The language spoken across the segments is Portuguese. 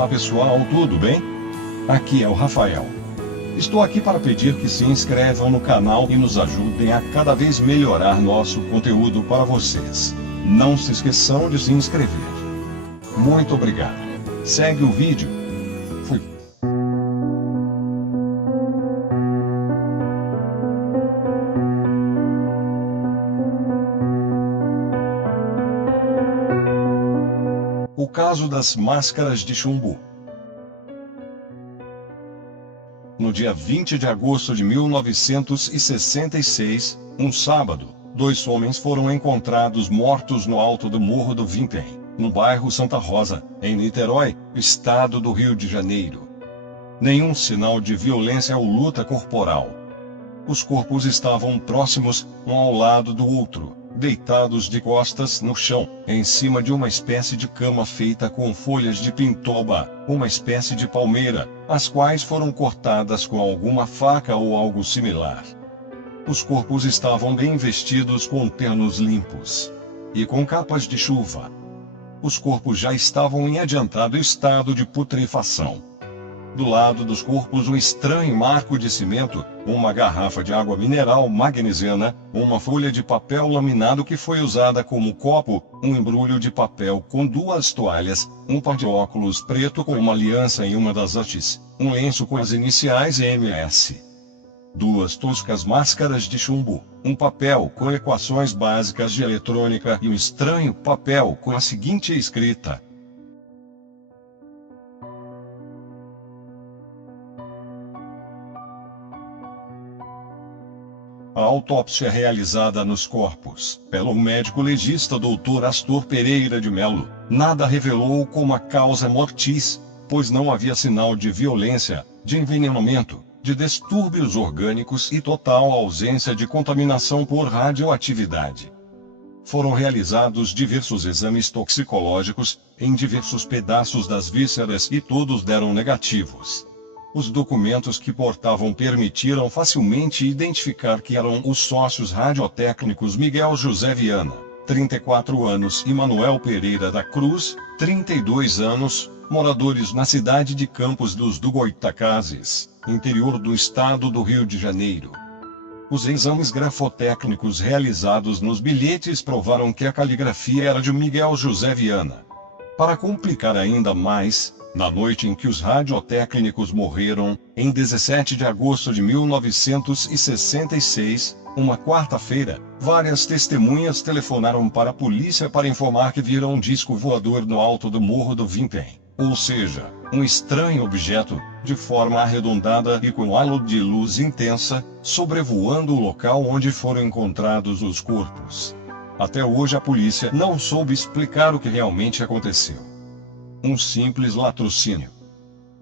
Olá pessoal, tudo bem? Aqui é o Rafael. Estou aqui para pedir que se inscrevam no canal e nos ajudem a cada vez melhorar nosso conteúdo para vocês. Não se esqueçam de se inscrever. Muito obrigado. Segue o vídeo. Fui. O caso das máscaras de chumbo. No dia 20 de agosto de 1966, um sábado, 2 homens foram encontrados mortos no alto do Morro do Vintém, no bairro Santa Rosa, em Niterói, estado do Rio de Janeiro. Nenhum sinal de violência ou luta corporal. Os corpos estavam próximos, um ao lado do outro, deitados de costas no chão, em cima de uma espécie de cama feita com folhas de pintoba, uma espécie de palmeira, as quais foram cortadas com alguma faca ou algo similar. Os corpos estavam bem vestidos com ternos limpos e com capas de chuva. Os corpos já estavam em adiantado estado de putrefação. Do lado dos corpos um estranho marco de cimento, uma garrafa de água mineral magnesiana, uma folha de papel laminado que foi usada como copo, um embrulho de papel com 2 toalhas, um par de óculos preto com uma aliança em uma das hastes, um lenço com as iniciais MS. 2 toscas máscaras de chumbo, um papel com equações básicas de eletrônica e um estranho papel com a seguinte escrita: a autópsia realizada nos corpos, pelo médico legista Dr. Astor Pereira de Melo, nada revelou como a causa mortis, pois não havia sinal de violência, de envenenamento, de distúrbios orgânicos e total ausência de contaminação por radioatividade. Foram realizados diversos exames toxicológicos, em diversos pedaços das vísceras e todos deram negativos. Os documentos que portavam permitiram facilmente identificar que eram os sócios radiotécnicos Miguel José Viana, 34 anos, e Manuel Pereira da Cruz, 32 anos, moradores na cidade de Campos do Goytacazes, interior do estado do Rio de Janeiro. Os exames grafotécnicos realizados nos bilhetes provaram que a caligrafia era de Miguel José Viana. Para complicar ainda mais, na noite em que os radiotécnicos morreram, em 17 de agosto de 1966, uma quarta-feira, várias testemunhas telefonaram para a polícia para informar que viram um disco voador no alto do Morro do Vintém, ou seja, um estranho objeto, de forma arredondada e com halo de luz intensa, sobrevoando o local onde foram encontrados os corpos. Até hoje a polícia não soube explicar o que realmente aconteceu. Um simples latrocínio.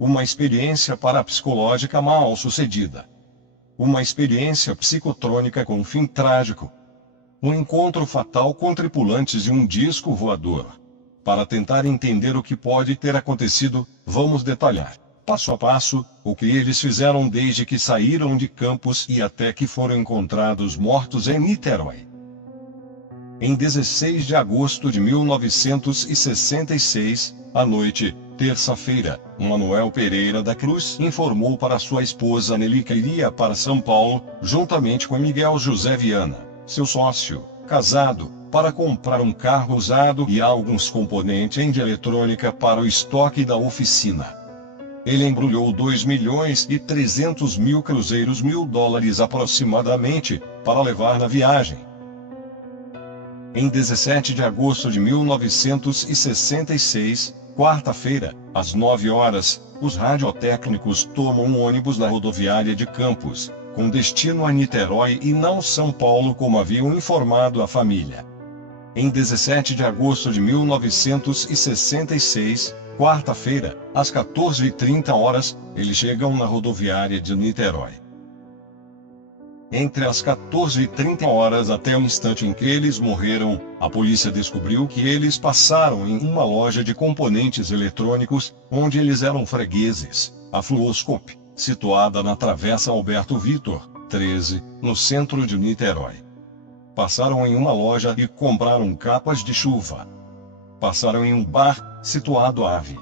Uma experiência parapsicológica mal sucedida. Uma experiência psicotrônica com fim trágico. Um encontro fatal com tripulantes de um disco voador. Para tentar entender o que pode ter acontecido, vamos detalhar, passo a passo, o que eles fizeram desde que saíram de Campos e até que foram encontrados mortos em Niterói. Em 16 de agosto de 1966, à noite, terça-feira, Manuel Pereira da Cruz informou para sua esposa Nelly que iria para São Paulo, juntamente com Miguel José Viana, seu sócio, casado, para comprar um carro usado e alguns componentes de eletrônica para o estoque da oficina. Ele embrulhou 2.300.000 cruzeiros, $1.000 aproximadamente, para levar na viagem. Em 17 de agosto de 1966, quarta-feira, às 9 horas, os radiotécnicos tomam um ônibus da rodoviária de Campos, com destino a Niterói e não São Paulo como haviam informado a família. Em 17 de agosto de 1966, quarta-feira, às 14h30, eles chegam na rodoviária de Niterói. Entre as 14h30 até o instante em que eles morreram, a polícia descobriu que eles passaram em uma loja de componentes eletrônicos, onde eles eram fregueses, a Fluoscope, situada na Travessa Alberto Vitor, 13, no centro de Niterói. Passaram em uma loja e compraram capas de chuva. Passaram em um bar, situado à Ave.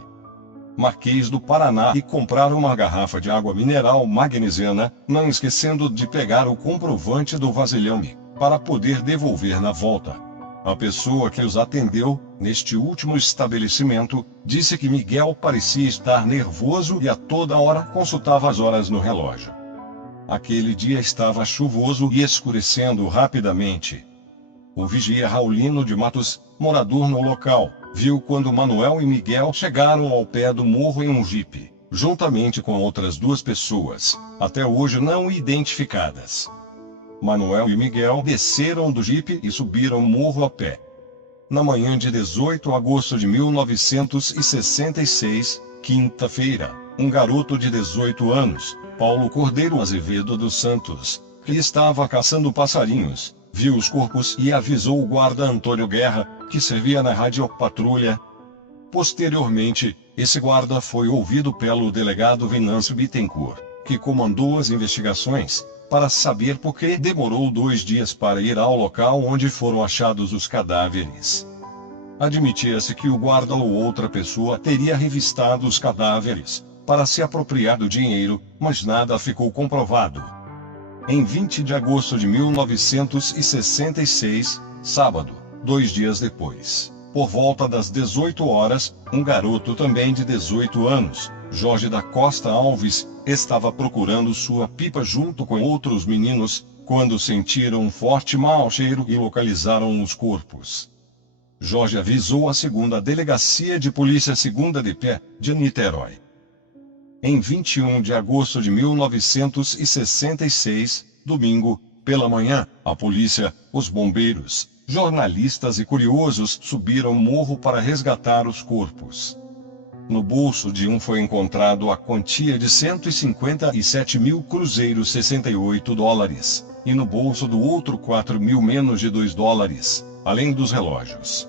Marquês do Paraná, e comprar uma garrafa de água mineral magnesiana, não esquecendo de pegar o comprovante do vasilhame, para poder devolver na volta. A pessoa que os atendeu, neste último estabelecimento, disse que Miguel parecia estar nervoso e a toda hora consultava as horas no relógio. Aquele dia estava chuvoso e escurecendo rapidamente. O vigia Raulino de Matos, morador no local, viu quando Manuel e Miguel chegaram ao pé do morro em um jipe, juntamente com outras duas pessoas, até hoje não identificadas. Manuel e Miguel desceram do jipe e subiram o morro a pé. Na manhã de 18 de agosto de 1966, quinta-feira, um garoto de 18 anos, Paulo Cordeiro Azevedo dos Santos, que estava caçando passarinhos, viu os corpos e avisou o guarda Antônio Guerra, que servia na radiopatrulha. Posteriormente, esse guarda foi ouvido pelo delegado Venâncio Bittencourt, que comandou as investigações, para saber por que demorou 2 dias para ir ao local onde foram achados os cadáveres. Admitia-se que o guarda ou outra pessoa teria revistado os cadáveres, para se apropriar do dinheiro, mas nada ficou comprovado. Em 20 de agosto de 1966, sábado, 2 dias depois, por volta das 18 horas, um garoto também de 18 anos, Jorge da Costa Alves, estava procurando sua pipa junto com outros meninos, quando sentiram um forte mau cheiro e localizaram os corpos. Jorge avisou a 2ª Delegacia de Polícia 2ª DP, de Niterói. Em 21 de agosto de 1966, domingo, pela manhã, a polícia, os bombeiros, jornalistas e curiosos subiram o morro para resgatar os corpos. No bolso de um foi encontrado a quantia de 157 mil cruzeiros, 68 dólares, e no bolso do outro 4 mil menos de 2 dólares, além dos relógios.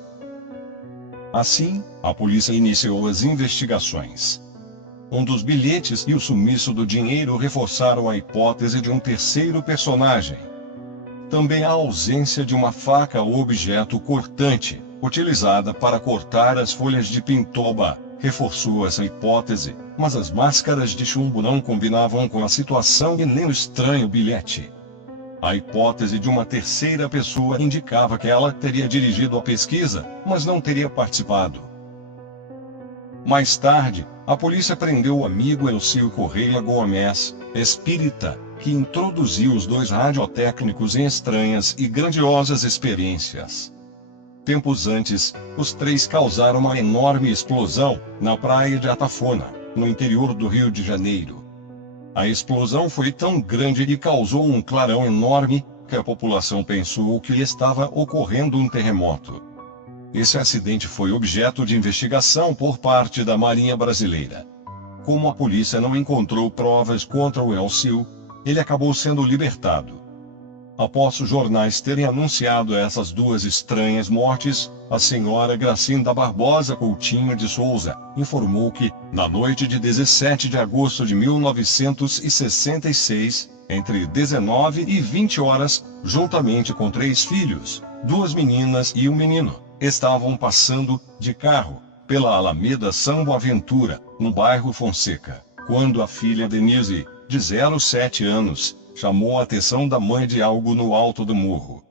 Assim, a polícia iniciou as investigações. Um dos bilhetes e o sumiço do dinheiro reforçaram a hipótese de um terceiro personagem. Também a ausência de uma faca ou objeto cortante, utilizada para cortar as folhas de pintoba, reforçou essa hipótese, mas as máscaras de chumbo não combinavam com a situação e nem o estranho bilhete. A hipótese de uma terceira pessoa indicava que ela teria dirigido a pesquisa, mas não teria participado. Mais tarde, a polícia prendeu o amigo Elcio Correia Gomes, espírita, que introduziu os 2 radiotécnicos em estranhas e grandiosas experiências. Tempos antes, os 3 causaram uma enorme explosão, na praia de Atafona, no interior do Rio de Janeiro. A explosão foi tão grande e causou um clarão enorme, que a população pensou que estava ocorrendo um terremoto. Esse acidente foi objeto de investigação por parte da Marinha Brasileira. Como a polícia não encontrou provas contra o Elcio, ele acabou sendo libertado. Após os jornais terem anunciado essas 2 estranhas mortes, a senhora Gracinda Barbosa Coutinho de Souza informou que, na noite de 17 de agosto de 1966, entre 19 e 20 horas, juntamente com 3 filhos, 2 meninas e um menino, estavam passando, de carro, pela Alameda São Boaventura, no bairro Fonseca, quando a filha Denise, de 07 anos, chamou a atenção da mãe de algo no alto do morro.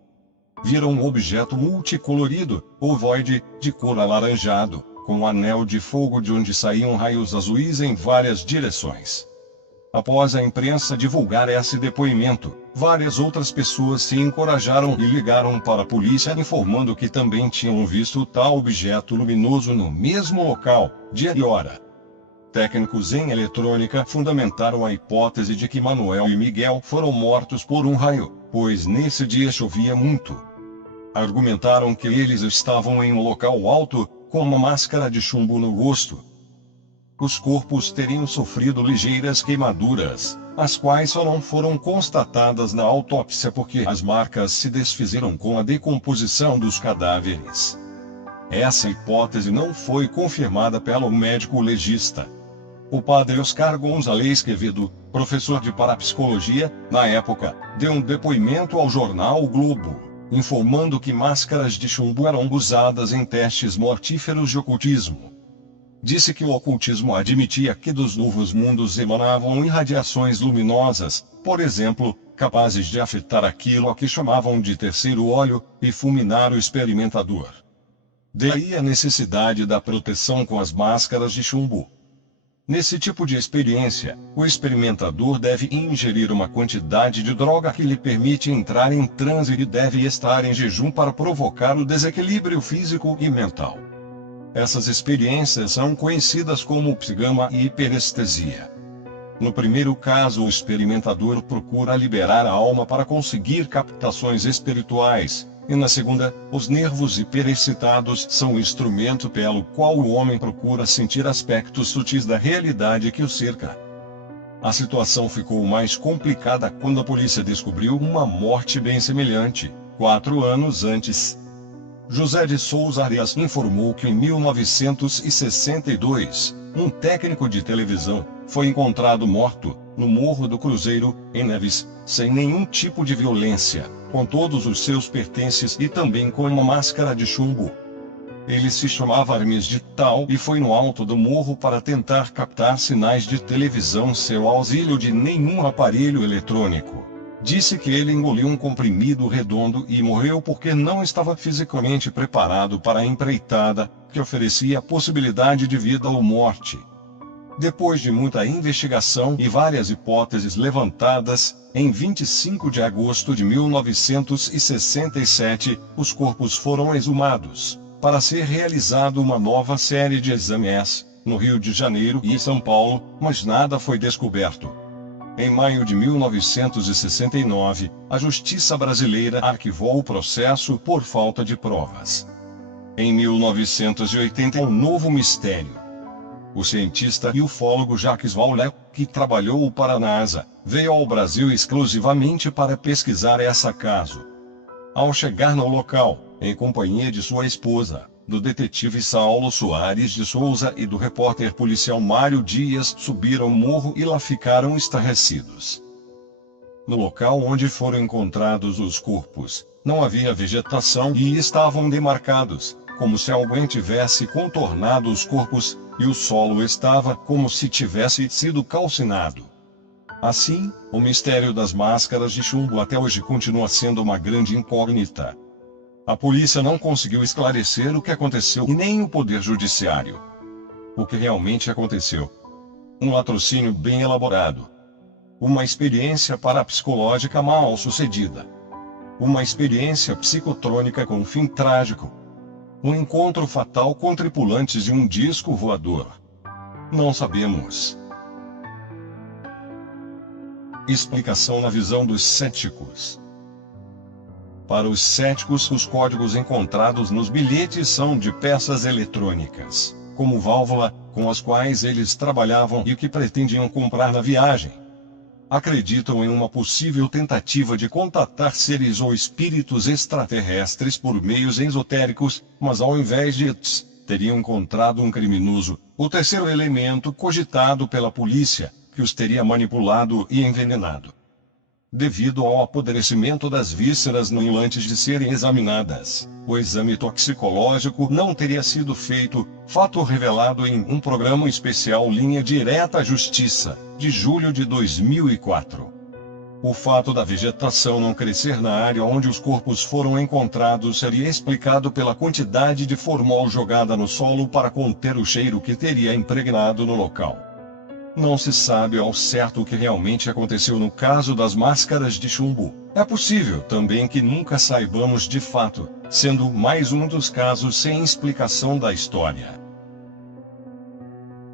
Viram um objeto multicolorido, ovoide, de cor alaranjado, com um anel de fogo de onde saíam raios azuis em várias direções. Após a imprensa divulgar esse depoimento, várias outras pessoas se encorajaram e ligaram para a polícia informando que também tinham visto tal objeto luminoso no mesmo local, dia e hora. Técnicos em eletrônica fundamentaram a hipótese de que Manuel e Miguel foram mortos por um raio, pois nesse dia chovia muito. Argumentaram que eles estavam em um local alto, com uma máscara de chumbo no rosto. Os corpos teriam sofrido ligeiras queimaduras, as quais só não foram constatadas na autópsia porque as marcas se desfizeram com a decomposição dos cadáveres. Essa hipótese não foi confirmada pelo médico legista. O padre Oscar Gonzalez Quevedo, professor de parapsicologia, na época, deu um depoimento ao jornal O Globo, informando que máscaras de chumbo eram usadas em testes mortíferos de ocultismo. Disse que o ocultismo admitia que dos novos mundos emanavam irradiações luminosas, por exemplo, capazes de afetar aquilo a que chamavam de terceiro olho e fulminar o experimentador. Daí a necessidade da proteção com as máscaras de chumbo. Nesse tipo de experiência, o experimentador deve ingerir uma quantidade de droga que lhe permite entrar em transe e deve estar em jejum para provocar o desequilíbrio físico e mental. Essas experiências são conhecidas como psigama e hiperestesia. No primeiro caso, o experimentador procura liberar a alma para conseguir captações espirituais, e na segunda, os nervos hiperexcitados são o instrumento pelo qual o homem procura sentir aspectos sutis da realidade que o cerca. A situação ficou mais complicada quando a polícia descobriu uma morte bem semelhante, 4 anos antes. José de Souza Arias informou que em 1962, um técnico de televisão foi encontrado morto, no Morro do Cruzeiro, em Neves, sem nenhum tipo de violência, com todos os seus pertences e também com uma máscara de chumbo. Ele se chamava Hermes de Tal e foi no alto do morro para tentar captar sinais de televisão sem o auxílio de nenhum aparelho eletrônico. Disse que ele engoliu um comprimido redondo e morreu porque não estava fisicamente preparado para a empreitada, que oferecia a possibilidade de vida ou morte. Depois de muita investigação e várias hipóteses levantadas, em 25 de agosto de 1967, os corpos foram exumados, para ser realizada uma nova série de exames, no Rio de Janeiro e São Paulo, mas nada foi descoberto. Em maio de 1969, a Justiça brasileira arquivou o processo por falta de provas. Em 1980, um novo mistério. O cientista e ufólogo Jacques Vallée, que trabalhou para a NASA, veio ao Brasil exclusivamente para pesquisar esse caso. Ao chegar no local, em companhia de sua esposa, do detetive Saulo Soares de Souza e do repórter policial Mário Dias, subiram o morro e lá ficaram estarrecidos. No local onde foram encontrados os corpos, não havia vegetação e estavam demarcados, como se alguém tivesse contornado os corpos, e o solo estava como se tivesse sido calcinado. Assim, o mistério das máscaras de chumbo até hoje continua sendo uma grande incógnita. A polícia não conseguiu esclarecer o que aconteceu e nem o Poder Judiciário. O que realmente aconteceu? Um latrocínio bem elaborado. Uma experiência parapsicológica mal sucedida. Uma experiência psicotrônica com fim trágico. Um encontro fatal com tripulantes de um disco voador. Não sabemos. Explicação na visão dos céticos. Para os céticos, os códigos encontrados nos bilhetes são de peças eletrônicas, como válvula, com as quais eles trabalhavam e que pretendiam comprar na viagem. Acreditam em uma possível tentativa de contatar seres ou espíritos extraterrestres por meios esotéricos, mas ao invés de teriam encontrado um criminoso, o terceiro elemento cogitado pela polícia, que os teria manipulado e envenenado. Devido ao apodrecimento das vísceras antes de serem examinadas, o exame toxicológico não teria sido feito, fato revelado em um programa especial Linha Direta à Justiça, de julho de 2004. O fato da vegetação não crescer na área onde os corpos foram encontrados seria explicado pela quantidade de formol jogada no solo para conter o cheiro que teria impregnado no local. Não se sabe ao certo o que realmente aconteceu no caso das máscaras de chumbo. É possível também que nunca saibamos de fato, sendo mais um dos casos sem explicação da história.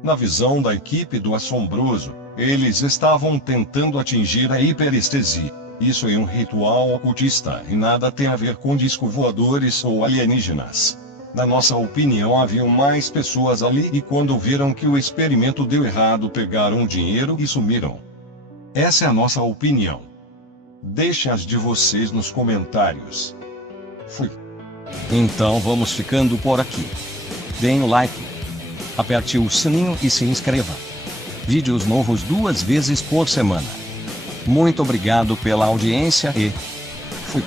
Na visão da equipe do Assombroso, eles estavam tentando atingir a hiperestesia. Isso é um ritual ocultista e nada tem a ver com disco voadores ou alienígenas. Na nossa opinião, haviam mais pessoas ali e quando viram que o experimento deu errado, pegaram o dinheiro e sumiram. Essa é a nossa opinião. Deixem as de vocês nos comentários. Fui. Então vamos ficando por aqui. Deem o like. Aperte o sininho e se inscreva. Vídeos novos 2 vezes por semana. Muito obrigado pela audiência e fui.